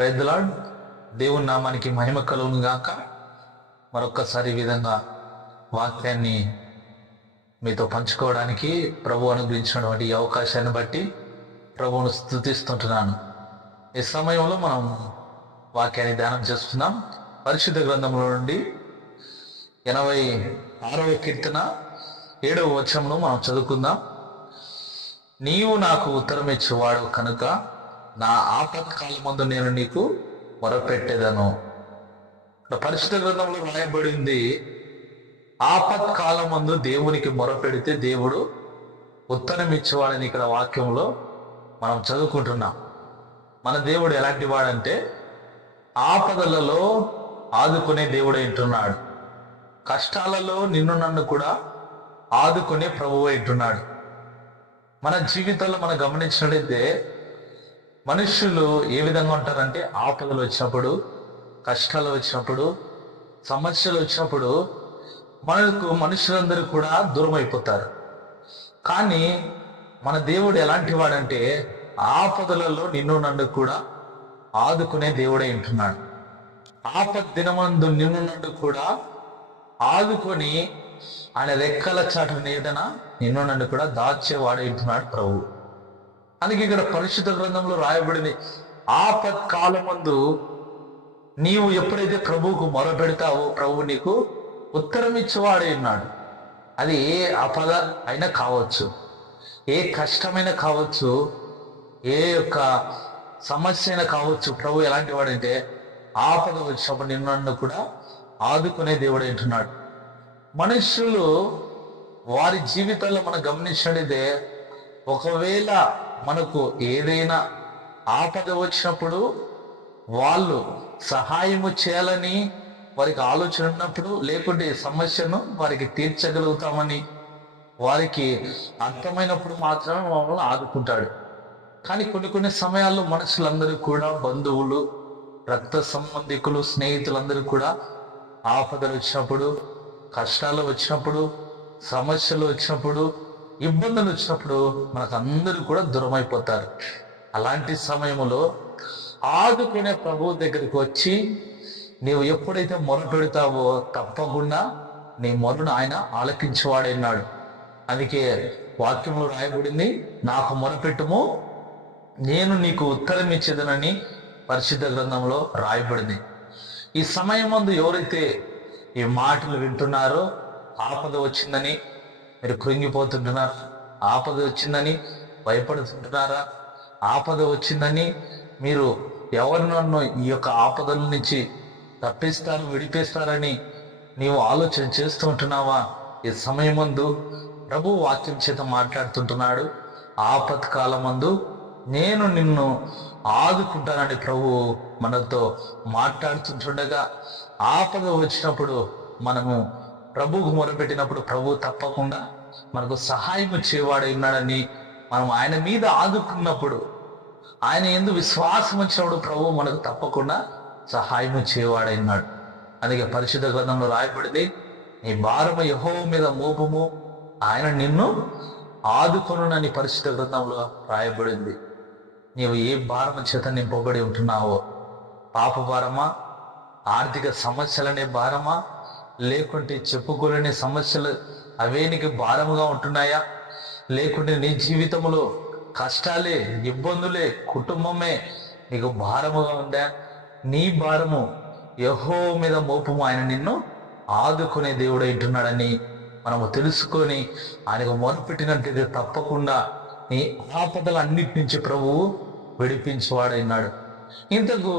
Praise the lord. దేవుని నామానికి మహిమ కలుగును గాక. మరొక్కసారి ఈ విధంగా వాక్యాన్ని మీతో పంచుకోవడానికి ప్రభు అనుగ్రహించినటువంటి ఈ అవకాశాన్ని బట్టి ప్రభువును స్తుతిస్తుంటున్నాను. ఈ సమయంలో మనం వాక్యాన్ని ధ్యానం చేస్తున్నాం. పరిశుద్ధ గ్రంథంలో నుండి 86వ కీర్తన 7వ వచనమును మనం చదువుకుందాం. నీవు నాకు ఉత్తరం ఇచ్చేవాడు కనుక నా ఆపత్కాలమందు నేను నీకు మొరపెట్టేదను. పరిశుద్ధ గ్రంథంలో రాయబడింది, ఆపత్కాలమందు దేవునికి మొరపెడితే దేవుడు ఉత్తరం ఇచ్చేవాడని ఇక్కడ వాక్యంలో మనం చదువుకుంటున్నాం. మన దేవుడు ఎలాంటి వాడంటే ఆపదలలో ఆదుకునే దేవుడే ఉంటున్నాడు. కష్టాలలో నిన్ను నన్ను కూడా ఆదుకునే ప్రభువు ఉంటున్నాడు. మన జీవితంలో మనం గమనించినట్లయితే మనుషులు ఏ విధంగా ఉంటారంటే ఆపదలు వచ్చినప్పుడు, కష్టాలు వచ్చినప్పుడు, సమస్యలు వచ్చినప్పుడు మనుషులందరూ కూడా దూరం అయిపోతారు. కానీ మన దేవుడు ఎలాంటి వాడంటే ఆపదలలో నిన్ను నన్ను కూడా ఆదుకునే దేవుడే ఉంటున్నాడు. ఆపద దినమందు నిన్ను నన్ను కూడా ఆదుకొని ఆయన రెక్కల చాటు నీడన నిన్ను నన్ను కూడా దాచేవాడే ఉంటున్నాడు ప్రభు. అందుకే ఇక్కడ పరిశుద్ధ గ్రంథంలో రాయబడింది, ఆపత్కాలమందు నీవు ఎప్పుడైతే ప్రభువుకు మొరపెడతావో ప్రభు నీకు ఉత్తరం ఇచ్చేవాడే ఉన్నాడు. అది ఏ ఆపద అయినా కావచ్చు, ఏ కష్టమైనా కావచ్చు, ఏ యొక్క సమస్య అయినా కావచ్చు. ప్రభు ఎలాంటి వాడంటే ఆపద వచ్చినప్పుడు నిన్ను నన్ను కూడా ఆదుకునే దేవుడు అంటున్నాడు. మనుషులు వారి జీవితాల్లో మనం గమనించినట్లయితే ఒకవేళ మనకు ఏదైనా ఆపద వచ్చినప్పుడు వాళ్ళు సహాయము చేయాలని వారికి ఆలోచన ఉన్నప్పుడు, లేకుంటే సమస్యను వారికి తీర్చగలుగుతామని వారికి అర్థమైనప్పుడు మాత్రమే మమ్మల్ని ఆదుకుంటాడు. కానీ కొన్ని సమయాల్లో మనుషులందరూ కూడా, బంధువులు, రక్త సంబంధికులు, స్నేహితులందరూ కూడా ఆపదలు వచ్చినప్పుడు, కష్టాలు వచ్చినప్పుడు, సమస్యలు వచ్చినప్పుడు, ఇబ్బందులు వచ్చినప్పుడు మనకు అందరూ కూడా దూరం అయిపోతారు. అలాంటి సమయంలో ఆదుకునే ప్రభువు దగ్గరికి వచ్చి నీవు ఎప్పుడైతే మొర పెడతావో తప్పకుండా నీ మొరను ఆయన ఆలకించేవాడైనాడు. అందుకే వాక్యంలో రాయబడింది, నాకు మొరపెట్టుము నేను నీకు ఉత్తరం ఇచ్చేదనని పరిశుద్ధ గ్రంథంలో రాయబడింది. ఈ సమయమందు ఎవరైతే ఈ మాటలు వింటున్నారో, ఆపద వచ్చిందని మీరు కృంగిపోతుంటున్నారా? ఆపద వచ్చిందని భయపడుతుంటున్నారా? ఆపద వచ్చిందని మీరు ఎవరినన్ను ఈ యొక్క ఆపదల నుంచి తప్పిస్తారు, విడిపిస్తారని నీవు ఆలోచన చేస్తూ ఉంటున్నావా? ఈ సమయమందు ప్రభు వాక్యం చేత మాట్లాడుతుంటున్నాడు. ఆపత్కాలమందు నేను నిన్ను ఆదుకుంటానని ప్రభు మనతో మాట్లాడుతుంటుండగా, ఆపద వచ్చినప్పుడు మనము ప్రభువుకు మొరపెట్టినప్పుడు ప్రభు తప్పకుండా మనకు సహాయం చేయవాడై ఉన్నాడని, మనం ఆయన మీద ఆదుకున్నప్పుడు, ఆయన యందు విశ్వాసం వచ్చినప్పుడు ప్రభు మనకు తప్పకుండా సహాయం చేయవాడై ఉన్నాడు. అందుకే పరిశుద్ధ గ్రంథంలో రాయబడింది, నీ భారము యెహోవా మీద మోపము ఆయన నిన్ను ఆదుకొనునని పరిశుద్ధ గ్రంథంలో రాయబడింది. నీవు ఏ భారము చేత నింపబడి ఉంటున్నావో, పాప భారమా, ఆర్థిక సమస్యలనే భారమా, లేకుంటే చెప్పుకోలేని సమస్యలు అవే నీకు భారముగా ఉంటున్నాయా? లేకుంటే నీ జీవితంలో కష్టాలే, ఇబ్బందులే, కుటుంబమే నీకు భారముగా ఉందా? నీ భారము యెహోవా మీద మోపము ఆయన నిన్ను ఆదుకునే దేవుడు ఉంటున్నాడని మనము తెలుసుకొని ఆయనకు మొరపెట్టినట్టయితే తప్పకుండా నీ ఆపదలన్నిటి నుంచి ప్రభువు విడిపించేవాడైనాడు. ఇంతకు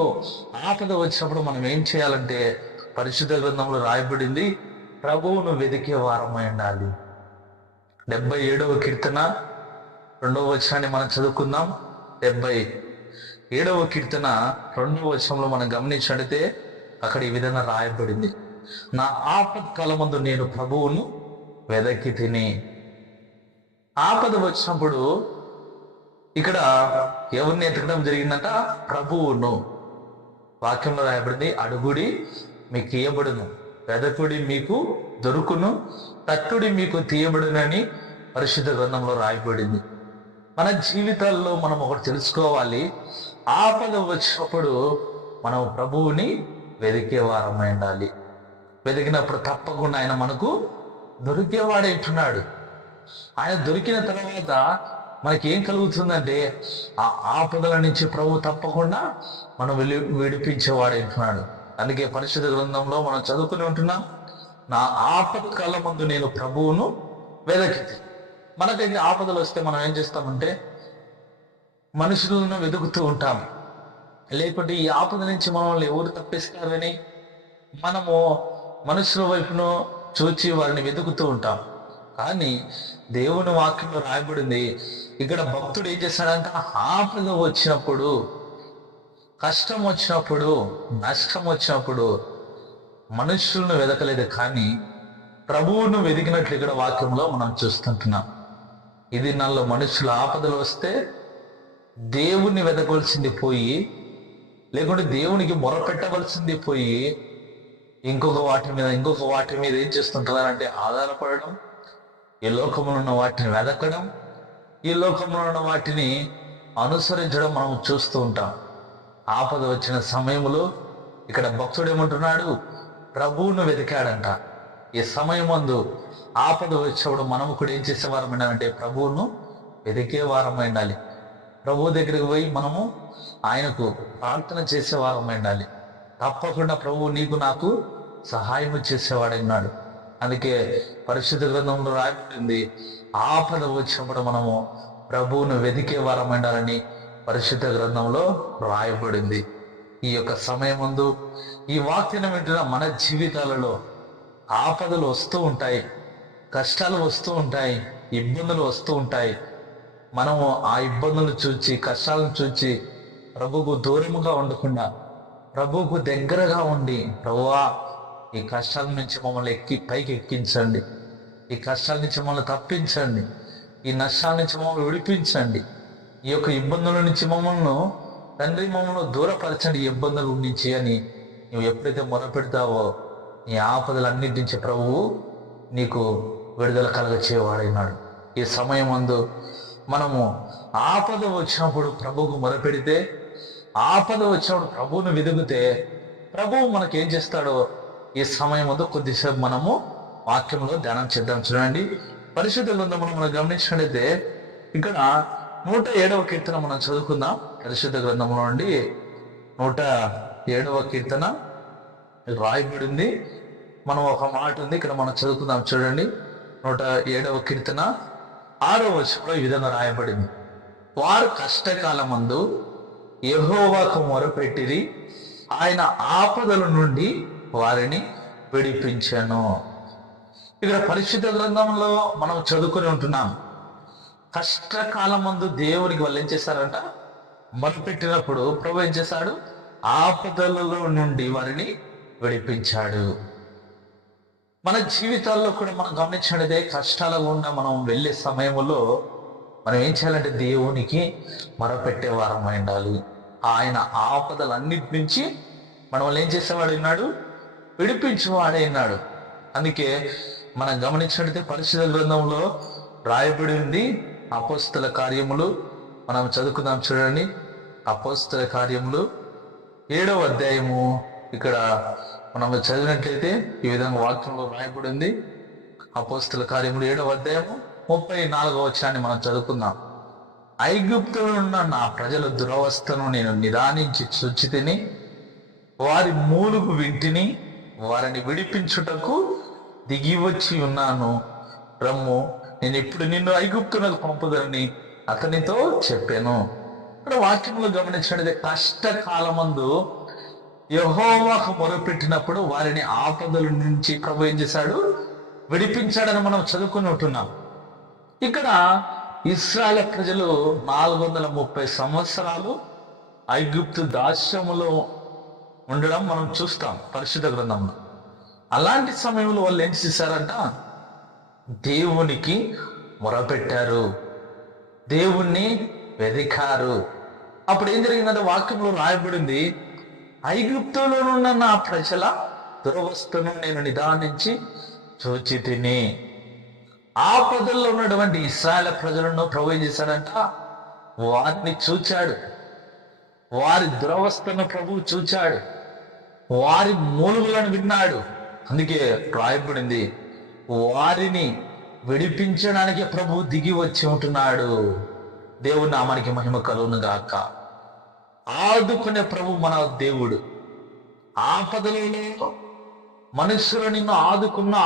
ఆపద వచ్చినప్పుడు మనం ఏం చేయాలంటే పరిశుద్ధ గ్రంథంలో రాయబడింది, ప్రభువును వెదికే వారమై ఉండాలి. 77వ కీర్తన 2వ వచనాన్ని మనం చదువుకుందాం. 77వ కీర్తన 2వ వచనంలో మనం గమనించినట్లయితే అక్కడ ఈ విధంగా రాయబడింది, నా ఆపత్కాలమందు నేను ప్రభువును వెదకి తిని. ఆపద వచ్చినప్పుడు ఇక్కడ ఎవరిని ఎతకడం జరిగిందంట? ప్రభువును. వాక్యంలో రాయబడింది, అడుగుడి మీకు ఇయ్యబడును, వెదకుడి మీకు దొరుకును, తట్టుడి మీకు తీయబడునని పరిశుద్ధ గ్రంథంలో రాయబడింది. మన జీవితాల్లో మనం ఒకటి తెలుసుకోవాలి, ఆపద వచ్చినప్పుడు మనం ప్రభువుని వెతికే వారమై ఉండాలి. వెతికినప్పుడు తప్పకుండా ఆయన మనకు దొరికేవాడైంటున్నాడు. ఆయన దొరికిన తర్వాత మనకేం కలుగుతుందంటే ఆ ఆపదల నుంచి ప్రభు తప్పకుండా మనం విడిపించేవాడైంటున్నాడు. అందుకే పరిశుద్ధ గ్రంథంలో మనం చదువుకుని ఉంటున్నాం, నా ఆపత్కాల ముందు నేను ప్రభువును వెదకితి. మనకైతే ఆపదలు వస్తే మనం ఏం చేస్తామంటే మనుషులను వెతుకుతూ ఉంటాం. లేకుంటే ఈ ఆపద నుంచి మనల్ని ఎవరు తప్పిస్తారని మనము మనుషుల వైపును చూచి వారిని వెతుకుతూ ఉంటాం. కానీ దేవుని వాక్యంలో రాయబడింది, ఇక్కడ భక్తుడు ఏం చేశాడంటే ఆపద వచ్చినప్పుడు, కష్టం వచ్చినప్పుడు, నష్టం వచ్చినప్పుడు మనుషులను వెతకలేదు, కానీ ప్రభువును వెతికినట్లు ఇక్కడ వాక్యంలో మనం చూస్తుంటున్నాం. ఇది నన్ను మనుషుల ఆపదలు వస్తే దేవుణ్ణి వెతకవలసింది పోయి, లేకుంటే దేవునికి మొరపెట్టవలసింది పోయి ఇంకొక వాటి మీద ఏం చేస్తుంటారంటే ఆధారపడడం, ఈ లోకంలో ఉన్న వాటిని వెతకడం, ఈ లోకంలో ఉన్న వాటిని అనుసరించడం మనం చూస్తూ ఉంటాం. ఆపద వచ్చిన సమయంలో ఇక్కడ భక్తుడు ఏమంటున్నాడు, ప్రభువును వెతికాడంట. ఈ సమయం ముందు ఆపద వచ్చినప్పుడు మనము కూడా ఏం చేసేవారమైనా అంటే ప్రభువును వెతికే వారమై ఉండాలి. ప్రభు దగ్గరికి పోయి మనము ఆయనకు ప్రార్థన చేసేవారమై ఉండాలి. తప్పకుండా ప్రభువు నీకు నాకు సహాయం చేసేవాడైనాడు. అందుకే పరిశుద్ధ గ్రంథంలో రాయబడింది, ఆపద వచ్చినప్పుడు మనము ప్రభువును వెతికే వారమై ఉండాలని పరిశుద్ధ గ్రంథంలో రాయబడింది. ఈ యొక్క సమయం ముందు ఈ వాక్యం వింటున్న మన జీవితాలలో ఆపదలు వస్తూ ఉంటాయి, కష్టాలు వస్తూ ఉంటాయి, ఇబ్బందులు వస్తూ ఉంటాయి. మనము ఆ ఇబ్బందులను చూచి, కష్టాలను చూచి ప్రభువుకు దూరముగా ఉండకుండా ప్రభువుకు దగ్గరగా ఉండి, ప్రభువా ఈ కష్టాల నుంచి మమ్మల్ని పైకి ఎక్కించండి, ఈ కష్టాల నుంచి మమ్మల్ని తప్పించండి, ఈ నష్టాల నుంచి మమ్మల్ని విడిపించండి, ఈ యొక్క ఇబ్బందుల నుంచి మమ్మల్ని దూరపరచండి ఈ ఇబ్బందుల నుంచి అని నువ్వు ఎప్పుడైతే మొరపెడతావో నీ ఆపదలన్నిటి నుంచి ప్రభువు నీకు విడుదల కలగచేవాడైనాడు. ఈ సమయం ముందు మనము ఆపద వచ్చినప్పుడు ప్రభువుకు మొరపెడితే, ఆపద వచ్చినప్పుడు ప్రభువును వెదిగితే ప్రభువు మనకేం చేస్తాడో ఈ సమయం ముందు కొద్దిసేపు మనము వాక్యంలో ధ్యానం చేద్దాం. చూడండి, పరిశుద్ధ గ్రంథంలో మనం గమనించినట్లయితే ఇక్కడ 107వ కీర్తన మనం చదువుకుందాం. పరిశుద్ధ గ్రంథంలో నుండి 107వ కీర్తన రాయబడింది. మనం ఒక మాట ఉంది ఇక్కడ మనం చదువుకుందాం. చూడండి, 107వ కీర్తన 6వ వచనంలో ఈ విధంగా రాయబడింది, వారు కష్టకాలమందు యెహోవాకు మొరపెట్టిరి, ఆయన ఆపదల నుండి వారిని విడిపించాను. ఇక్కడ పరిశుద్ధ గ్రంథంలో మనం చదువుకుని ఉంటున్నాం, కష్టకాలమందు దేవునికి వాళ్ళు ఏం చేశారంట, మొరపెట్టినప్పుడు ప్రభు ఏం చేశాడు, ఆపదలలో నుండి వారిని విడిపించాడు. మన జీవితాల్లో కూడా మనం గమనించినదే, కష్టాల గుండా మనం వెళ్ళే సమయంలో మనం ఏం చేయాలంటే దేవునికి మొరపెట్టే వారమై ఉండాలి. ఆయన ఆపదలన్నిటి నుంచి మనం ఏం చేసేవాడు ఉన్నాడు, విడిపించేవాడే ఉన్నాడు. అందుకే మనం గమనించినట్లయితే పరిశుద్ధ గ్రంథంలో రాయబడి ఉంది, అపోస్తల కార్యములు మనం చదువుకుందాం. చూడండి, అపోస్తల కార్యములు 7వ అధ్యాయము ఇక్కడ మనం చదివినట్లయితే ఈ విధంగా వాక్యంలో రాయబడింది. అపోస్తల కార్యములు 7వ అధ్యాయము 34వ వచనాన్ని మనం చదువుకుందాం. ఐగుప్తులో ఉన్న నా ప్రజల దురవస్థను నేను నిదానించి చూచితిని, వారి మూలుగు వింటిని, వారిని విడిపించుటకు దిగి వచ్చి ఉన్నాను. రమ్ము, నేను ఇప్పుడు నిన్ను ఐగుప్తునకు పంపుదనని అతనితో చెప్పాను. ఇక్కడ వాక్యంలో గమనించినట్లయితే కష్టకాలమందు యెహోవాకు మొరపెట్టినప్పుడు వారిని ఆపదల నుంచి ప్రభు ఏం చేశాడు, విడిపించాడని మనం చదువుకుని ఉంటున్నాం. ఇక్కడ ఇశ్రాయేలు ప్రజలు 430 సంవత్సరాలు ఐగుప్తు దాస్యములో ఉండడం మనం చూస్తాం పరిశుద్ధ గ్రంథంలో. అలాంటి సమయంలో వాళ్ళు ఏం చేశారంట, దేవునికి మొరపెట్టారు, దేవుణ్ణి వెదికారు. అప్పుడు ఏం జరిగిందంటే వాక్యంలో రాయబడింది, ఐగుప్తులోనున్న నా ప్రజల దురవస్థను నేను నిదానించి చూచితిని. ఆపదల్లో ఉన్నటువంటి ఇశ్రాయేలు ప్రజలను ప్రభు ఏం చేశాడంట, వారిని చూచాడు. వారి దురవస్థను ప్రభువు చూచాడు, వారి మూలుగులను విన్నాడు. అందుకే రాయబడింది, వారిని విడిపించడానికి ప్రభువు దిగి వచ్చి ఉంటున్నాడు. దేవుని నామానికి మహిమ కలుగును గాక. ఆదుకునే ప్రభు మన దేవుడు. ఆపదలలో మనుషులు నిన్ను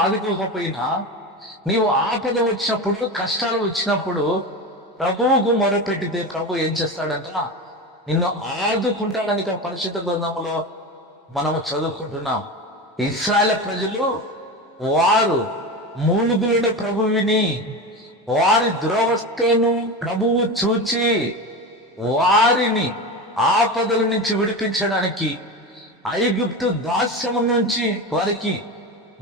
ఆదుకోకపోయినా, నీవు ఆపద వచ్చినప్పుడు, కష్టాలు వచ్చినప్పుడు ప్రభువుకు మొరపెట్టితే ప్రభు ఏం చేస్తాడంట? నిన్ను ఆదుకుంటాడని పరిశుద్ధ గ్రంథంలో మనము చదువుకుంటున్నాం. ఇశ్రాయేలు ప్రజలు వారు మూలుగులను ప్రభు విని, వారి దురవస్థను ప్రభువు చూచి, వారిని ఆపదల నుంచి విడిపించడానికి, ఐగుప్తు దాస్యము నుంచి వారికి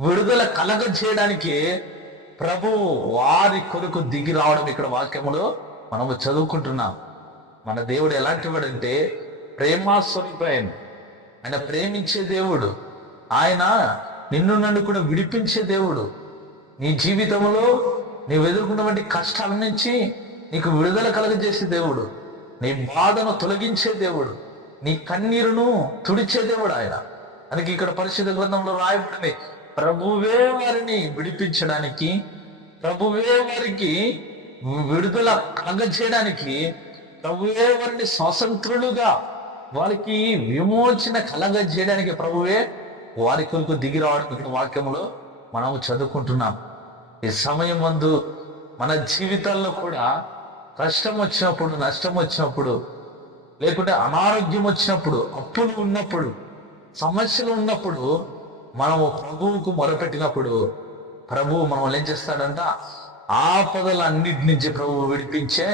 విడుదల కలగజేయడానికి ప్రభువు వారి కొరకు దిగి రావడం ఇక్కడ వాక్యములో మనము చదువుకుంటున్నాం. మన దేవుడు ఎలాంటి వాడంటే ప్రేమాస్వరూపైన, ఆయన ప్రేమించే దేవుడు. ఆయన నిన్ను నన్ను కూడా విడిపించే దేవుడు. నీ జీవితంలో నీవు ఎదుర్కొన్నటువంటి కష్టాల నుంచి నీకు విడుదల కలగజేసే దేవుడు, నీ బాధను తొలగించే దేవుడు, నీ కన్నీరును తుడిచే దేవుడు ఆయన. అందుకే ఇక్కడ పరిశుద్ధ గ్రంథంలో రాయబడింది, ప్రభువే వారిని విడిపించడానికి, ప్రభువే వారికి విడుదల కలగజేయడానికి, ప్రభువే వారిని స్వతంత్రులుగా వారికి విమోచన కలగజేయడానికి ప్రభువే వారి కొరకు దిగి రావడం ఇక్కడ వాక్యంలో మనము చదువుకుంటున్నాం. ఈ సమయం ముందు మన జీవితాల్లో కూడా కష్టం వచ్చినప్పుడు, నష్టం వచ్చినప్పుడు, లేకుంటే అనారోగ్యం వచ్చినప్పుడు, అప్పులు ఉన్నప్పుడు, సమస్యలు ఉన్నప్పుడు మనము ప్రభువుకు మొరపెట్టినప్పుడు ప్రభువు మనల్ని ఏం చేస్తాడంట? ఆపదలన్నిటి నుంచి ప్రభువు విడిపించే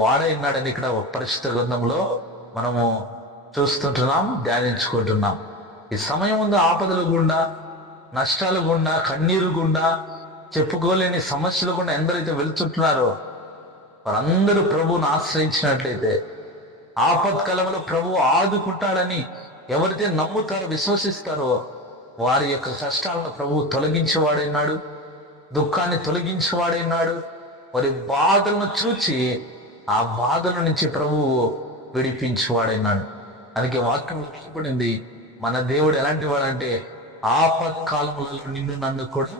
వాడైనాడని ఇక్కడ పరిశుద్ధ గ్రంథంలో మనము చూస్తుంటున్నాం, ధ్యానించుకుంటున్నాం. ఈ సమయం ముందు ఆపదలు గుండా, నష్టాలు గుండా, కన్నీరు గుండా, చెప్పుకోలేని సమస్యలు గుండా ఎందరైతే వెళుతుంటున్నారో వారందరూ ప్రభువును ఆశ్రయించినట్లయితే, ఆపత్కాలంలో ప్రభువు ఆదుకుంటాడని ఎవరైతే నమ్ముతారో, విశ్వసిస్తారో వారి యొక్క కష్టాలను ప్రభువు తొలగించేవాడైనాడు, దుఃఖాన్ని తొలగించేవాడైనాడు. వారి బాధలను చూచి ఆ బాధల నుంచి ప్రభువు విడిపించేవాడైనాడు. అందుకే వాక్యం రాయబడింది, మన దేవుడు ఎలాంటి వాడంటే ఆపత్కాలములలో నిన్ను నన్ను కూడా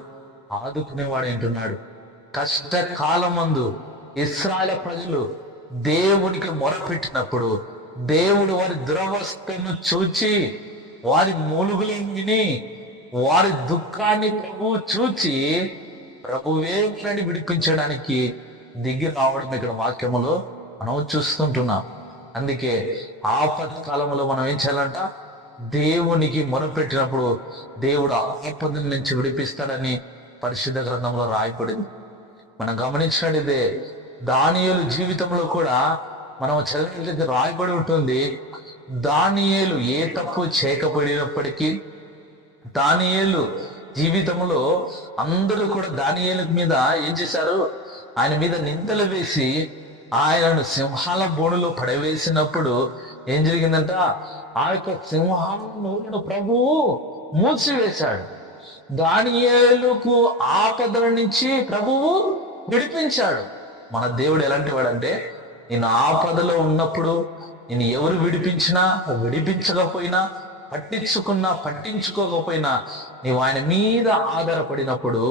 ఆదుకునేవాడు అంటున్నాడు. కష్టకాలమందు ఇశ్రాయేలు ప్రజలు దేవునికి మొరపెట్టినప్పుడు దేవుడు వారి దురవస్థను చూచి, వారి మూలుగులను విని, వారి దుఃఖాన్ని ప్రభువు చూచి ప్రభువే వారిని విడిపించడానికి దిగి రావడం ఇక్కడ వాక్యములో మనం చూస్తుంటున్నాం. అందుకే ఆపత్కాలంలో మనం ఏం చేయాలంట? దేవునికి మొరపెట్టినప్పుడు దేవుడు ఆపద నుంచి విడిపిస్తాడని పరిశుద్ధ గ్రంథంలో రాయబడింది. మనం గమనించినట్లయితే దానియేలు జీవితంలో కూడా మనం చదివినట్లయితే రాయబడి ఉంటుంది, దానియేలు ఏ తప్పు చేయకపోయినప్పటికీ, దానియేలు జీవితంలో అందరూ కూడా దానియేలు మీద ఏం చేశారు? ఆయన మీద నిందలు వేసి ఆయనను సింహాల బోనులో పడవేసినప్పుడు ఏం జరిగిందంట? ఆ యొక్క సింహాల నోరును ప్రభువు మూసివేశాడు. దానియేలుకు ఆపదల నుంచి ప్రభువు విడిపించాడు. మన దేవుడు ఎలాంటి వాడంటే, నేను ఆపదలో ఉన్నప్పుడు నేను ఎవరు విడిపించినా, విడిపించకపోయినా, పట్టించుకోకపోయినా నీవు ఆయన మీద ఆధారపడినప్పుడు,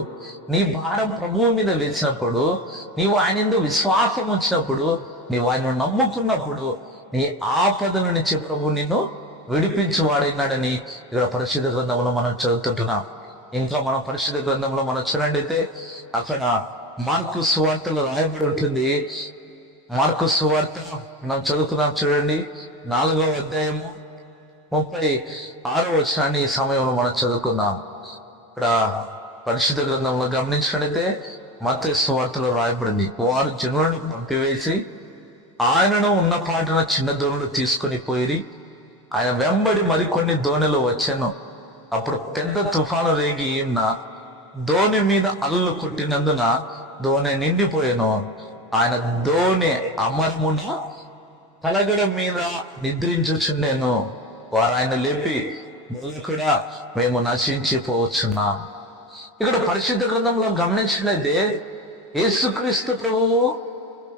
నీ భారం ప్రభువు మీద వేసినప్పుడు, నీవు ఆయన ఎందుకు విశ్వాసం ఉంచినప్పుడు, నీవు ఆయన నమ్ముకున్నప్పుడు నీ ఆపదల నుంచి ప్రభు నిన్ను విడిపించువాడైనాడని ఇక్కడ పరిశుద్ధ గ్రంథంలో మనం చదువుతుంటున్నాం. ఇంకా మనం పరిశుద్ధ గ్రంథంలో మనం చూడండి, అక్కడ మార్కు సువార్తలో రాయబడి ఉంటుంది. మార్కు సువార్త మనం చదువుకున్నాం చూడండి, 4వ అధ్యాయము 36వ వచనాన్ని ఈ సమయంలో మనం చదువుకుందాం. ఇక్కడ పరిశుద్ధ గ్రంథంలో గమనించినట్లయితే మత్తయి సువార్తలో రాయబడింది, వారు జనులను పంపివేసి ఆయనను ఉన్న పాటన చిన్న దోణులు తీసుకొని పోయి ఆయన వెంబడి మరికొన్ని దోణిలు వచ్చాను. అప్పుడు పెద్ద తుఫాను రేగి ఉన్న దోణి మీద అల్లు కొట్టినందున దోణి నిండిపోయాను. ఆయన దోణి అమరమున కలగడ మీద నిద్రించుచుండెను. వారు ఆయన లేపి, కూడా మేము నశించిపోవచ్చున్నాం. ఇక్కడ పరిశుద్ధ గ్రంథంలో గమనించినట్లయితే యేసుక్రీస్తు ప్రభువు,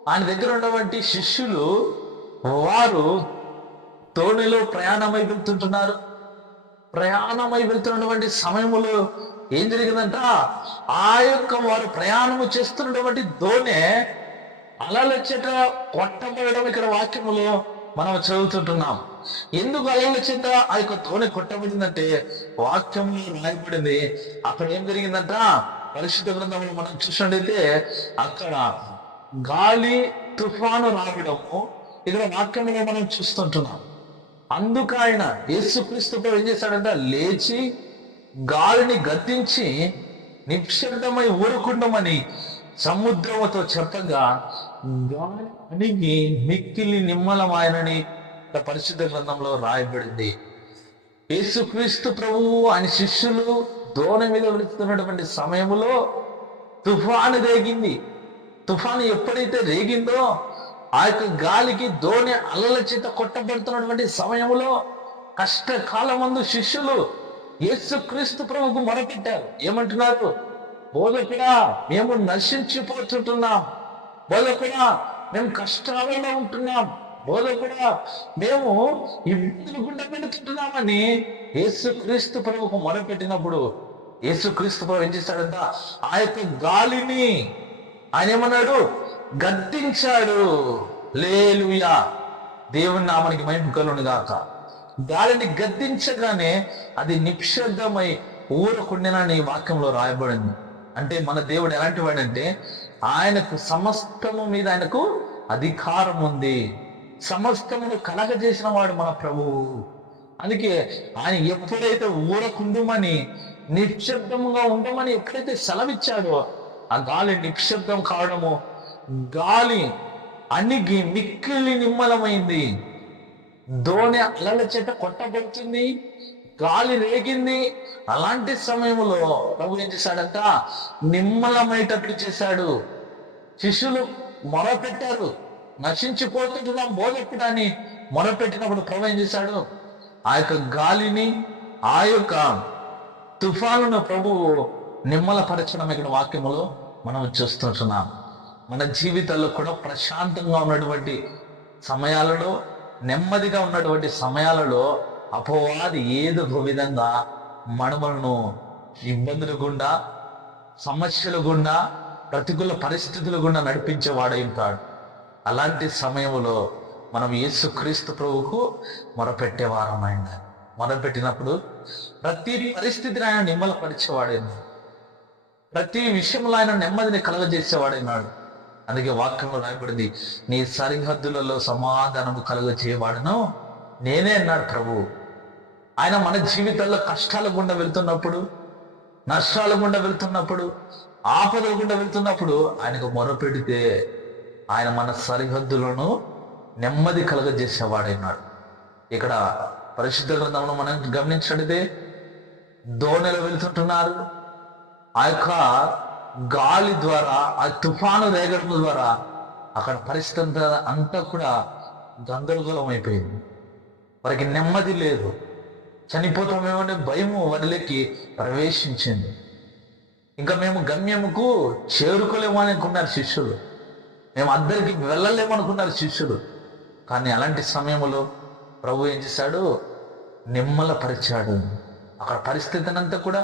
ఆయన దగ్గర ఉన్నటువంటి శిష్యులు, వారు తోణిలో ప్రయాణమై వెళ్తున్నటువంటి సమయంలో ఏం జరిగిందంట, ఆ యొక్క వారు ప్రయాణము చేస్తున్నటువంటి దోణె అలల చేత కొట్టబడడం ఇక్కడ వాక్యములో మనం చదువుతుంటున్నాం. ఎందుకు అలల చేత ఆ యొక్క దోణె కొట్టబడిందంటే వాక్యంలో రాయబడింది. అక్కడ ఏం జరిగిందంట, పరిశుద్ధ గ్రంథంలో మనం చూసినట్టయితే అక్కడ గాలి తుఫాను రావడము ఇక్కడ వాక్యంలో మనం చూస్తుంటున్నాం. అందుకు ఆయన యేసుక్రీస్తు ఏం చేశాడంట, లేచి గాలిని గద్దించి నిశ్శబ్దమై ఊరుకుండమని సముద్రముతో చెప్పగా గాలి అణిగి మిక్కిలి నిమ్మలమాయనని పరిశుద్ధ గ్రంథంలో రాయబడింది. యేసుక్రీస్తు ప్రభువు ఆయన శిష్యులు దోణి మీద వెళుతున్నటువంటి సమయంలో తుఫాను రేగింది. తుఫాను ఎప్పుడైతే రేగిందో ఆ యొక్క గాలికి దోణి అలల చేత కొట్టబడుతున్నటువంటి సమయంలో కష్టకాలమందు శిష్యులు యేసుక్రీస్తు ప్రభువుకు మొరపెట్టారు. ఏమంటున్నారు, బోధకుడా మేము నశించిపోతుంటున్నాం, బోధకుడా మేము కష్టాలలో ఉంటున్నాం, బోధకుడా మేము ఇబ్బందులు గుండా వెళుతుంటున్నామని యేసుక్రీస్తు ప్రభువుకు మొరపెట్టినప్పుడు యేసుక్రీస్తు ప్రభు ఏం చేశాడంట, ఆ యొక్క గాలిని ఆయన ఏమన్నాడు, గద్దించాడు. హల్లెలూయా, దేవుని నామానికి మహిమ కలుగును గాక. గాలిని గద్దించగానే అది నిశ్శబ్దమై ఊరకుండెనని వాక్యంలో రాయబడింది. అంటే మన దేవుడు ఎలాంటి వాడంటే ఆయనకు సమస్తము మీద ఆయనకు అధికారం ఉంది. సమస్తమును కలగజేసిన వాడు మన ప్రభువు. అందుకే ఆయన ఎప్పుడైతే ఊరకుండమని నిశ్శబ్దముగా ఉండమని ఎప్పుడైతే సెలవిచ్చాడో ఆ గాలి నిశ్శబ్దం కావడము, గాలి అణిగి మిక్కిలి నిమ్మలమైంది. దోణి అలల చేత కొట్టబడుతుంది, గాలి రేగింది. అలాంటి సమయంలో ప్రభు ఏం చేశాడంట, నిమ్మలమయ్యేటట్లు చేశాడు. శిష్యులు మొరపెట్టారు, నశించిపోతుంటున్నాం బోధకుడు అని మొరపెట్టినప్పుడు ప్రభు ఏం చేశాడు, ఆ యొక్క గాలిని ఆ యొక్క తుఫానును ప్రభువు నిమ్మలపరచడం ఇక్కడ వాక్యములో మనం చూస్తుంటున్నాం. మన జీవితాల్లో కూడా ప్రశాంతంగా ఉన్నటువంటి సమయాలలో, నెమ్మదిగా ఉన్నటువంటి సమయాలలో అపవాది ఏదో ఒక విధంగా మనలను ఇబ్బందులు గుండా, సమస్యలు గుండా, ప్రతికూల పరిస్థితులు గుండా నడిపించేవాడై ఉంటాడు. అలాంటి సమయంలో మనం యేసుక్రీస్తు ప్రభువుకు మొరపెట్టేవారమైన, మొరపెట్టినప్పుడు ప్రతి పరిస్థితిని ఆయన నిమ్మలపరిచేవాడైనాడు, ప్రతి విషయంలో ఆయన నెమ్మదిని కలగజేసేవాడైనాడు. అందుకే వాక్యంలో రాయబడింది, నీ సరిహద్దులలో సమాధానము కలుగజేయవాడను నేనే అన్నాడు ప్రభు. ఆయన మన జీవితాల్లో కష్టాల గుండా వెళ్తున్నప్పుడు, నష్టాల గుండా వెళ్తున్నప్పుడు, ఆపదల గుండా వెళ్తున్నప్పుడు ఆయనకు మొరపెడితే ఆయన మన సరిహద్దులను నెమ్మది కలగజేసేవాడైనాడు. ఇక్కడ పరిశుద్ధ గ్రంథంలో మనం గమనించినట్లయితే దోణిలో వెళ్తుంటున్నారు. ఆ యొక్క గాలి ద్వారా, ఆ తుఫాను రేగడం ద్వారా అక్కడ పరిస్థితి అంతా కూడా గందరగోళం అయిపోయింది. వారికి నెమ్మది లేదు, చనిపోతామేమనే భయము వారిలోకి ప్రవేశించింది. ఇంకా మేము గమ్యముకు చేరుకోలేము అనుకున్నారు శిష్యులు, మేము అద్దరికి వెళ్ళలేమనుకున్నారు శిష్యులు. కానీ అలాంటి సమయంలో ప్రభు ఏం చేశాడు, నిమ్మలపరిచాడు. అక్కడ పరిస్థితిని అంతా కూడా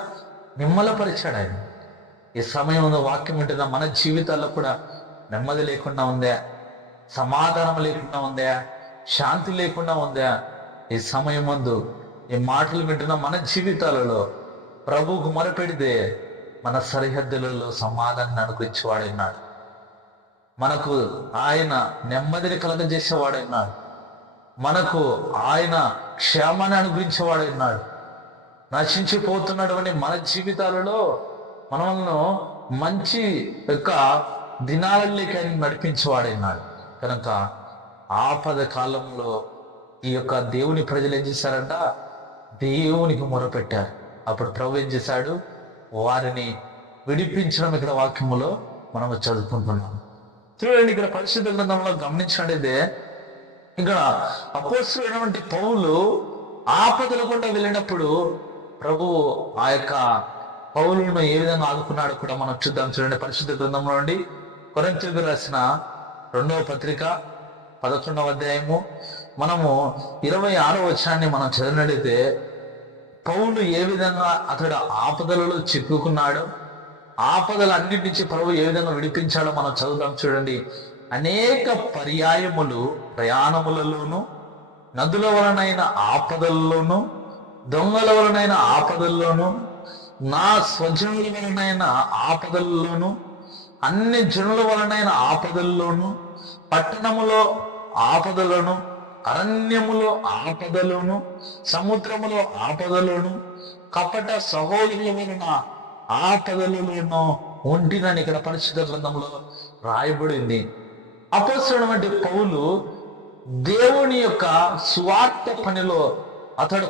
నిమ్మలపరిచాడు ఆయన. ఈ సమయంలో వాక్యం ఉంటుందా, మన జీవితాల్లో కూడా నెమ్మది లేకుండా ఉందా, సమాధానం లేకుండా ఉందా, శాంతి లేకుండా ఉందా? ఈ సమయం ముందు ఈ మాటలు వింటున్న మన జీవితాలలో ప్రభువుకు మొరపెడితే మన సరిహద్దులలో సమాధానాన్ని అనుగ్రహించేవాడైనాడు. మనకు ఆయన నెమ్మదిని కలగజేసేవాడైనాడు. మనకు ఆయన క్షేమాన్ని అనుగ్రహించేవాడైనాడు. నశించిపోతున్నటువంటి మన జీవితాలలో మనల్ని మంచి యొక్క దినాలలోకి ఆయన నడిపించేవాడైనాడు. కనుక ఆపద కాలంలో ఈ యొక్క దేవుని ప్రజలు ఏం చేశారంట, దేవునికి మొరపెట్టారు. అప్పుడు ప్రభు ఏం చేశాడు, వారిని విడిపించడం ఇక్కడ వాక్యములో మనం చదువుకుంటున్నాం. చూడండి, ఇక్కడ పరిశుద్ధ గ్రంథంలో గమనించినట్టయితే ఇక్కడ అపోస్తలుడైనటువంటి పౌలు ఆపదల గుండా వెళ్ళినప్పుడు ప్రభు ఆ యొక్క పౌలును ఏ విధంగా ఆదుకున్నాడు కూడా మనం చూద్దాం. చూడండి, పరిశుద్ధ గ్రంథంలో నుండి కొరింథీయులకు రాసిన 2వ పత్రిక 11వ అధ్యాయము మనము 26వ వచనాన్ని మనం చదివినట్లయితే పౌలు ఏ విధంగా అతడు ఆపదలలో చిక్కుకున్నాడో, ఆపదలన్నిటి నుంచి ప్రభు ఏ విధంగా విడిపించాడో మనం చదువుదాం. చూడండి, అనేక పర్యాయములు ప్రయాణములలోను, నదుల వలనైన ఆపదల్లోనూ, దొంగల వలనైన ఆపదల్లోనూ, నా స్వజనుల వలనైన ఆపదల్లోనూ, అన్ని జనుల వలనైన ఆపదల్లోనూ, పట్టణములో ఆపదలను, అరణ్యములో ఆపదలోను, సముద్రములో ఆపదలోను, కపట సహోదరుల వలన ఆపదలలోనూ ఉండినని ఇక్కడ పరిశుద్ధ గ్రంథంలో రాయబడింది. అపొస్తలుడైన పౌలు దేవుని యొక్క సువార్త పనిలో అతడు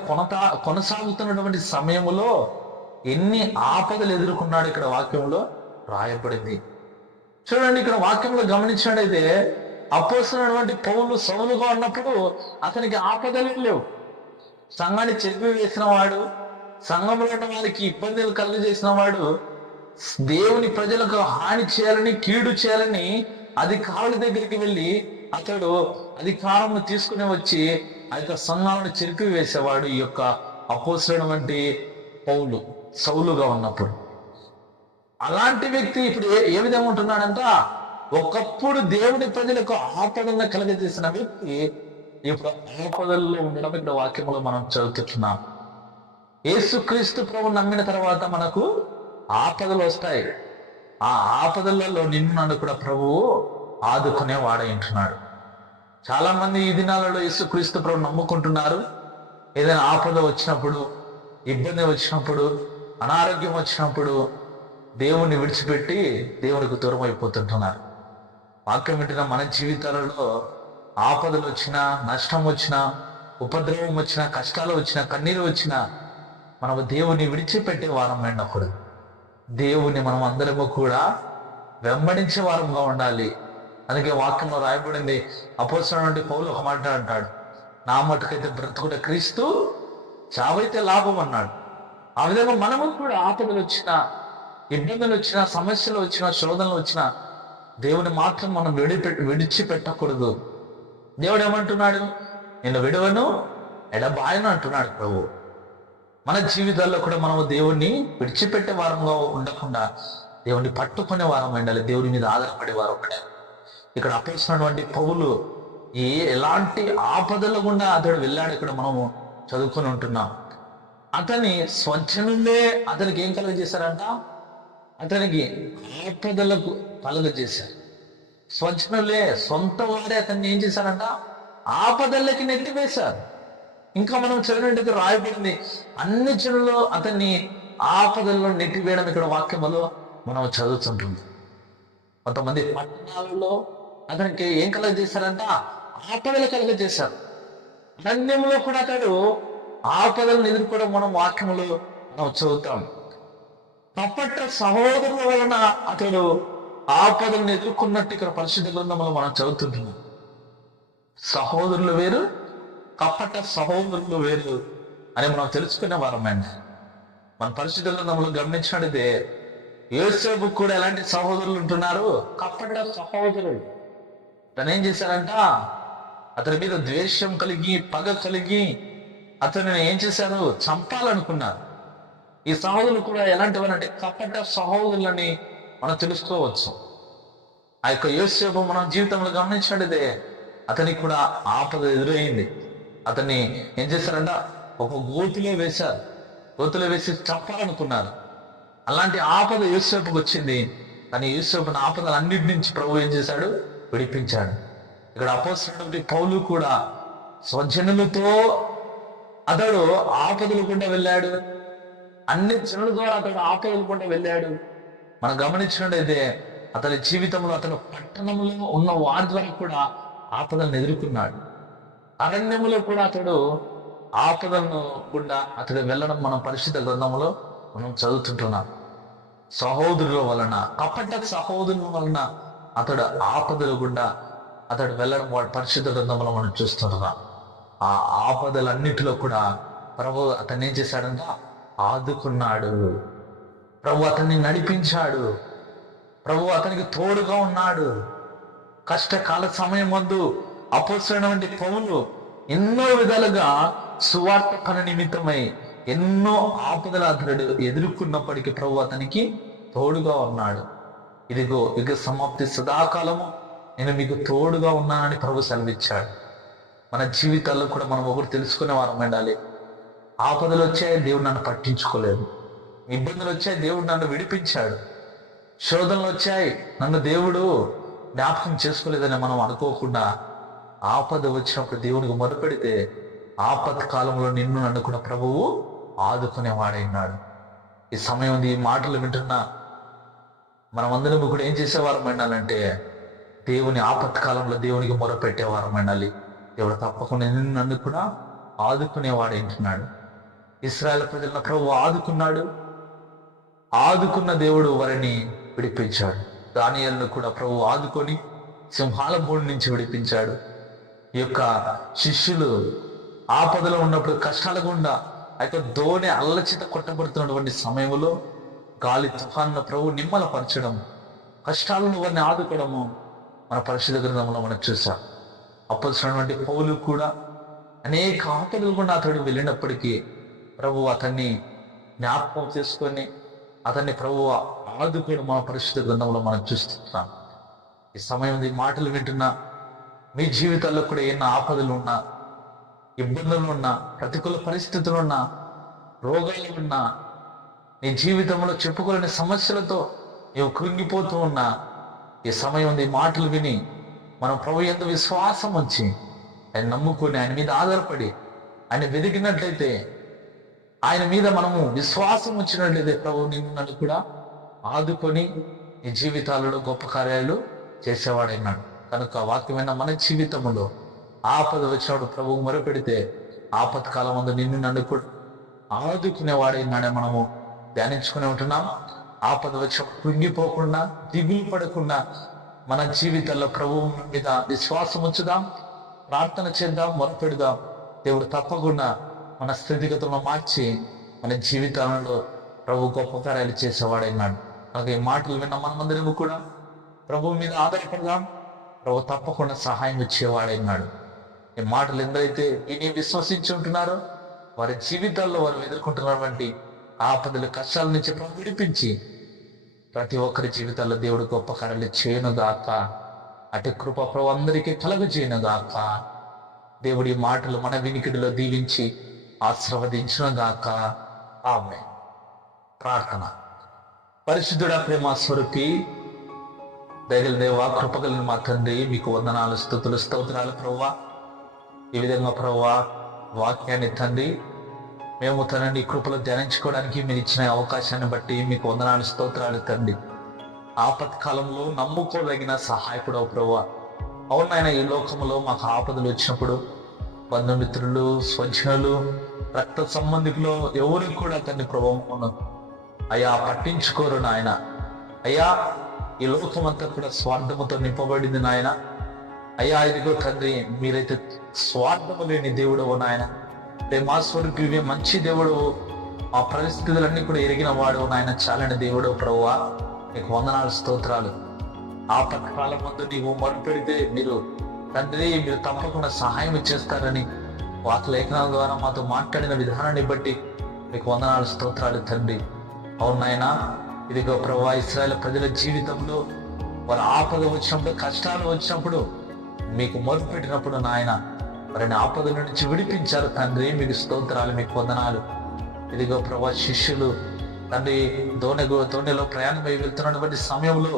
కొనసాగుతున్నటువంటి సమయంలో ఎన్ని ఆపదలు ఎదుర్కొన్నాడు ఇక్కడ వాక్యంలో రాయబడింది. చూడండి, ఇక్కడ వాక్యంలో గమనించినట్టయితే అపొస్తలుడైన పౌలు సౌలుగా ఉన్నప్పుడు అతనికి ఆపదలు లేవు. సంఘాన్ని చెరిపి వేసిన వాడు, సంఘంలో ఉన్న వారికి ఇబ్బందులు కలుగజేసిన వాడు, దేవుని ప్రజలకు హాని చేయాలని, కీడు చేయాలని అధికారుల దగ్గరికి వెళ్ళి అతడు అధికారం తీసుకుని వచ్చి ఆ యొక్క సంఘాలను చెరిపి వేసేవాడు ఈ యొక్క అపొస్తలుడైన పౌలు సౌలుగా ఉన్నప్పుడు. అలాంటి వ్యక్తి ఇప్పుడు ఏ విధంగా ఉంటున్నాడంట, ఒకప్పుడు దేవుని ప్రజలకు ఆపదలను కలగజేసిన వ్యక్తి ఇప్పుడు ఆపదల్లో ఉండడం ఇక్కడ వాక్యంలో మనం చదువుతున్నాం. యేసుక్రీస్తు ప్రభు నమ్మిన తర్వాత మనకు ఆపదలు వస్తాయి. ఆ ఆపదలలో నిన్ను నన్ను కూడా ప్రభువు ఆదుకునే వాడైంటున్నాడు. చాలా మంది ఈ దినాలలో యేసుక్రీస్తు ప్రభు నమ్ముకుంటున్నారు. ఏదైనా ఆపద వచ్చినప్పుడు, ఇబ్బంది వచ్చినప్పుడు, అనారోగ్యం వచ్చినప్పుడు దేవుణ్ణి విడిచిపెట్టి దేవునికి దూరం అయిపోతుంటున్నారు. వాక్యం వింటున్న మన జీవితాలలో ఆపదలు వచ్చినా, నష్టం వచ్చినా, ఉపద్రవం వచ్చినా, కష్టాలు వచ్చినా, కన్నీరు వచ్చినా మనము దేవుని విడిచిపెట్టే వారం అయినప్పుడు దేవుని మనం అందరము కూడా వెంబడించే వారంగా ఉండాలి. అందుకే వాక్యంలో రాయబడింది, అపొస్తలుడైన పౌలు ఒక మాట అంటాడు, నా మటుకైతే బ్రతుకుట క్రీస్తు, చావైతే లాభం అన్నాడు. ఆ విధంగా మనము కూడా ఆపదలు వచ్చినా, ఇబ్బందులు వచ్చినా, సమస్యలు వచ్చినా, శోధనలు వచ్చినా దేవుని మాత్రం మనం విడిచిపెట్టకూడదు. దేవుడు ఏమంటున్నాడు, నేను విడవను ఎడబాయను అంటున్నాడు ప్రభు. మన జీవితాల్లో కూడా మనము దేవుణ్ణి విడిచిపెట్టే వారంగా ఉండకుండా దేవుణ్ణి పట్టుకునే వారం ఉండాలి, దేవుని మీద ఆధారపడే వారం ఉండాలి. ఇక్కడ అపొస్తలుడైన పౌలు ఎలాంటి ఆపదల గుండా అతడు వెళ్ళాడు ఇక్కడ మనము చదువుకొని ఉంటున్నాం. అతని స్వజనులే అతనికి ఏం కలుగజేశారంట, అతనికి ఆపదలకు కలుగజేశారు. స్వజనులే, సొంత వారే అతన్ని ఏం చేశారంట, ఆపదలకి నెట్టివేశారు. ఇంకా మనం చదివినట్టు రాయబడింది, అన్ని జనులు అతన్ని ఆపదల్లో నెట్టివేయడం ఇక్కడ వాక్యములో మనం చదువుతుంటుంది. కొంతమంది పట్టణాలలో అతనికి ఏం కలుగజేశారంట, ఆపదలు కలుగజేశారు. అరణ్యంలో కూడా అతడు ఆపదలను ఎదుర్కోవడం మనం వాక్యములో మనం చదువుతాం. కపట సహోదరుల వలన అతడు ఆపదలను ఎదుర్కొన్నట్టు ఇక్కడ పరిశుద్ధ గ్రంథంలో మనం చదువుతుంటున్నాం. సహోదరులు వేరు, కపట సహోదరులు వేరు అని మనం తెలుసుకునే వారమండి. మన పరిశుద్ధ గ్రంథంలో గమనించినట్లయితే యోసేపు కూడా ఎలాంటి సహోదరులు ఉంటున్నారు, కపట సహోదరులు. తను ఏం చేశారంట, అతని మీద ద్వేషం కలిగి, పగ కలిగి అతనిని ఏం చేశారు, చంపాలనుకున్నారు. ఈ సహోదరులు కూడా ఎలాంటివని అంటే కపట సహోదరులని మనం తెలుసుకోవచ్చు. ఆ యొక్క యోసేపు మనం జీవితంలో గమనించినట్లయితే అతనికి కూడా ఆపద ఎదురైంది. అతన్ని ఏం చేశారంట, ఒక గోతిలో వేశారు, గోతిలో వేసి చంపాలనుకున్నారు. అలాంటి ఆపద యోసేపుకు వచ్చింది. కానీ యోసేపుని ఆపదలు అన్నిటి నుంచి ప్రభు ఏం చేశాడు, విడిపించాడు. ఇక్కడ అపొస్తలుడైన పౌలు కూడా స్వజనులతో అతడు ఆపదలు గుండా వెళ్ళాడు. అన్ని జనుల ద్వారా అతడు ఆపదలు గుండా వెళ్ళాడు. మనం గమనించినట్టయితే అతని జీవితంలో అతను పట్టణంలో ఉన్న వారి ద్వారా కూడా ఆపదలను ఎదుర్కొన్నాడు. అరణ్యములో కూడా అతడు ఆపదలను గుండా అతడు వెళ్ళడం మనం పరిశుద్ధ గ్రంథంలో మనం చదువుతుంటున్నాం. సహోదరుల వలన, కపట సహోదరుల వలన అతడు ఆపదల గుండా అతడు వెళ్ళడం వాడు పరిశుద్ధ గ్రంథంలో మనం చూస్తుంటున్నాం. ఆ ఆపదలన్నిటిలో కూడా ప్రభు అతన్ని ఏం చేశాడంట, ఆదుకున్నాడు. ప్రభు అతన్ని నడిపించాడు. ప్రభు అతనికి తోడుగా ఉన్నాడు. కష్టకాల సమయం ముందు అపొస్తలుడైన పౌలు ఎన్నో విధాలుగా సువార్త పని నిమిత్తమై ఎన్నో ఆపదల అతడు ఎదుర్కొన్నప్పటికీ ప్రభు అతనికి తోడుగా ఉన్నాడు. ఇదిగో యుగ సమాప్తి సదాకాలము నేను మీకు తోడుగా ఉన్నానని ప్రభు సెలవిచ్చాడు. మన జీవితాల్లో కూడా మనం ఒకటి తెలుసుకునే వారం ఉండాలి. ఆపదలు వచ్చాయి, దేవుడు నన్ను పట్టించుకోలేదు. ఇబ్బందులు వచ్చాయి, దేవుడు నన్ను విడిపించాడు. శోధనలు వచ్చాయి, నన్ను దేవుడు జ్ఞాపకం చేసుకోలేదని మనం అనుకోకుండా ఆపద వచ్చినప్పుడు దేవునికి మొరపెడితే ఆపద కాలంలో నిన్ను నన్ను కూడా ప్రభువు ఆదుకునేవాడైనాడు. ఈ సమయం ఈ మాటలు వింటున్న మనమందరం కూడా ఏం చేసేవారం ఉండాలంటే దేవుని ఆపత్కాలంలో దేవునికి మొరపెట్టేవారం ఉండాలి. దేవుడు తప్పకుండా నిన్ను నన్ను కూడా ఆదుకునేవాడైంటున్నాడు. ఇశ్రాయేలు ప్రజలను ప్రభు ఆదుకున్నాడు. ఆదుకున్న దేవుడు వారిని విడిపించాడు. దానియేలును కూడా ప్రభు ఆదుకొని సింహాల బోడి నుంచి విడిపించాడు. ఈ యొక్క శిష్యులు ఆపదలో ఉన్నప్పుడు కష్టాల గుండా ఆ యొక్క దోణి అల్లచిత కొట్టబడుతున్నటువంటి సమయంలో గాలి తుఫాను ప్రభు నిమ్మలపరచడం, కష్టాలను వారిని ఆదుకోవడము మన పరిశుద్ధ గ్రంథంలో మనం చూసాం. అప్పొస్తలుడైనటువంటి పౌలు కూడా అనేక ఆపదలు గుండా అతడు వెళ్ళినప్పటికీ ప్రభు అతన్ని జ్ఞాపకం చేసుకొని అతన్ని ప్రభు ఆదుకోవడం మన పరిశుద్ధ గ్రంథంలో మనం చూస్తున్నాం. ఈ సమయం ఈ మాటలు వింటున్నా మీ జీవితాల్లో కూడా ఎన్నో ఆపదలు ఉన్నా, ఇబ్బందులు ఉన్నా, ప్రతికూల పరిస్థితులు ఉన్నా, రోగాలు ఉన్నా, నీ జీవితంలో చెప్పుకోలేని సమస్యలతో నీవు కృంగిపోతూ ఉన్నా, ఈ సమయం ఈ మాటలు విని మనం ప్రభు యందు విశ్వాసం ఉంచి ఆయన నమ్ముకొని ఆయన మీద ఆధారపడి ఆయన వెదిగినట్లయితే, ఆయన మీద మనము విశ్వాసం ఉంచినట్లయితే ప్రభు నిన్ను నన్ను కూడా ఆదుకొని నీ జీవితాలలో గొప్ప కార్యాలు చేసేవాడైనాడు. కనుక వాక్యమైన మన జీవితంలో ఆపద వచ్చినప్పుడు ప్రభువు మొరపెడితే ఆపద కాలం ముందు నిన్ను నన్ను కూడా ఆదుకునేవాడైనాడే మనము ధ్యానించుకుని ఉంటున్నాం. ఆపద వచ్చినప్పుడు కృంగిపోకుండా, దిగులు పడకుండా మన జీవితాల్లో ప్రభువు మీద విశ్వాసం ఉంచుదాం, ప్రార్థన చేద్దాం, మొరపెడదాం. దేవుడు తప్పకుండా మన స్థితిగతులను మార్చి మన జీవితాలలో ప్రభు గొప్ప కార్యాలు చేసేవాడైనాడు. అలాగే ఈ మాటలు విన్న మనమందరము కూడా ప్రభువు మీద ఆధారపడదాం. ప్రభు తప్పకుండా సహాయం ఇచ్చేవాడైనాడు. ఈ మాటలు ఎందరైతే విని విశ్వసించి ఉంటున్నారో వారి జీవితాల్లో వారు ఎదుర్కొంటున్నటువంటి ఆపదలు, కష్టాల నుంచి ప్రభు విడిపించి ప్రతి ఒక్కరి జీవితాల్లో దేవుడు గొప్ప కార్యాలు చేయనుగాక. అటు కృప ప్రభు అందరికీ కలుగజేయనుగాక. దేవుడి మాటలు మన వినికిడిలో దీవించి ఆశీర్వదించునుగాక. ఆమేన్. ప్రార్థన. పరిశుద్ధుడా, ప్రేమ స్వరూపి, దయగల దేవా, కృపగలిగిన మా తండ్రి, మీకు వందనాలు, స్తుతులు, స్తోత్రాలు ప్రభువా. ఈ విధంగా ప్రభువా వాక్యాన్ని తండ్రి మేము తండ్రి కృపలో ధ్యానించుకోవడానికి మీరు ఇచ్చిన అవకాశాన్ని బట్టి మీకు వందనాలు, స్తోత్రాలు తండ్రి. ఆపత్కాలంలో నమ్ముకోదగిన సహాయకుడు ప్రభువా. అవునైనా ఈ లోకంలో మాకు ఆపదలు వచ్చినప్పుడు బంధుమిత్రులు, స్వజనులు, రక్త సంబంధికులు ఎవరు కూడా తండ్రి ప్రభావం అయ్యా పట్టించుకోరు నాయన. అయ్యా ఈ లోకం అంతా కూడా స్వార్థముతో నింపబడింది నాయన. అయ్యా ఇదిగో తండ్రి మీరైతే స్వార్థము లేని దేవుడవు నాయన. మా స్వరూపివే మంచి దేవుడవు, ఆ పరిస్థితులన్నీ కూడా ఎరిగిన వాడు నాయన, చాలని దేవుడవు ప్రభువా. నీకు వందనాలు, స్తోత్రాలు. ఆపత్కాలం ముందు నీవు మొరపెడితే మీరు తండ్రి మీరు తప్పకుండా సహాయం చేస్తారని వాక్య లేఖనాల ద్వారా మాతో మాట్లాడిన విధానాన్ని బట్టి మీకు వందనాలు, స్తోత్రాలు తండ్రి. అవునాయనా, ఇదిగో ప్రభువా, ఇశ్రాయేలు ప్రజల జీవితంలో వారి ఆపద వచ్చినప్పుడు, కష్టాలు వచ్చినప్పుడు మీకు మొదలుపెట్టినప్పుడు నాయన వారిని ఆపదల నుంచి విడిపించారు తండ్రి. మీకు స్తోత్రాలు, మీకు వందనాలు. ఇదిగో ప్రభువా, శిష్యులు తండ్రి దోణిలో ప్రయాణమై వెళ్తున్నటువంటి సమయంలో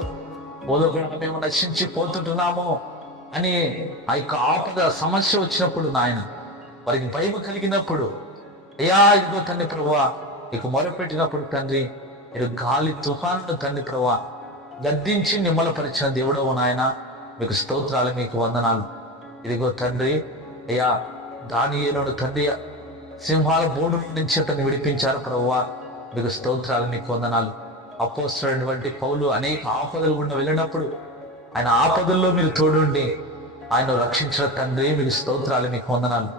బోధకులను మేము నశించిపోతుంటున్నాము అని ఆ యొక్క ఆపద సమస్య వచ్చినప్పుడు నాయన వారికి భయం కలిగినప్పుడు అయ్యా ఇదిగో తండ్రి ప్రభువా నీకు మొరపెట్టినప్పుడు తండ్రి మీరు గాలి తుఫాను తండ్రి ప్రభువా గద్దించి నిమ్మలపరిచిన దేవుడవు నాయన. మీకు స్తోత్రాలు, మీకు వందనాలు. ఇదిగో తండ్రి అయ్యా దానియేలును తండ్రి సింహాల బోడు నుంచి అతన్ని విడిపించారు ప్రభువా. మీకు స్తోత్రాలు, మీకు వందనాలు. అపోస్తలుడైనటువంటి పౌలు అనేక ఆపదలు గుండా వెళ్ళినప్పుడు ఆయన ఆపదల్లో మీరు తోడుండి ఆయన రక్షించిన తండ్రి. మీకు స్తోత్రాలు, మీకు వందనాలు.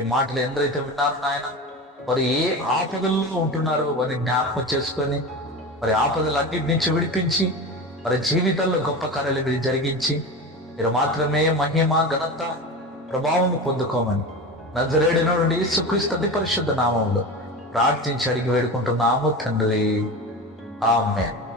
ఈ మాటలు ఎందరైతే విన్నారో నాయన వారు ఏ ఆపదల్లో ఉంటున్నారో వారిని జ్ఞాపకం చేసుకొని మరి ఆపదలన్నిటి నుంచి విడిపించి వారి జీవితాల్లో గొప్ప కార్యాలు మీరు జరిగించి మీరు మాత్రమే మహిమ, ఘనత, ప్రభావం పొందుకోమని నజరేయుడైన యేసుక్రీస్తు అతి పరిశుద్ధ నామములో ప్రార్థించి అడిగి వేడుకుంటున్నాము తండ్రి. ఆమేన్.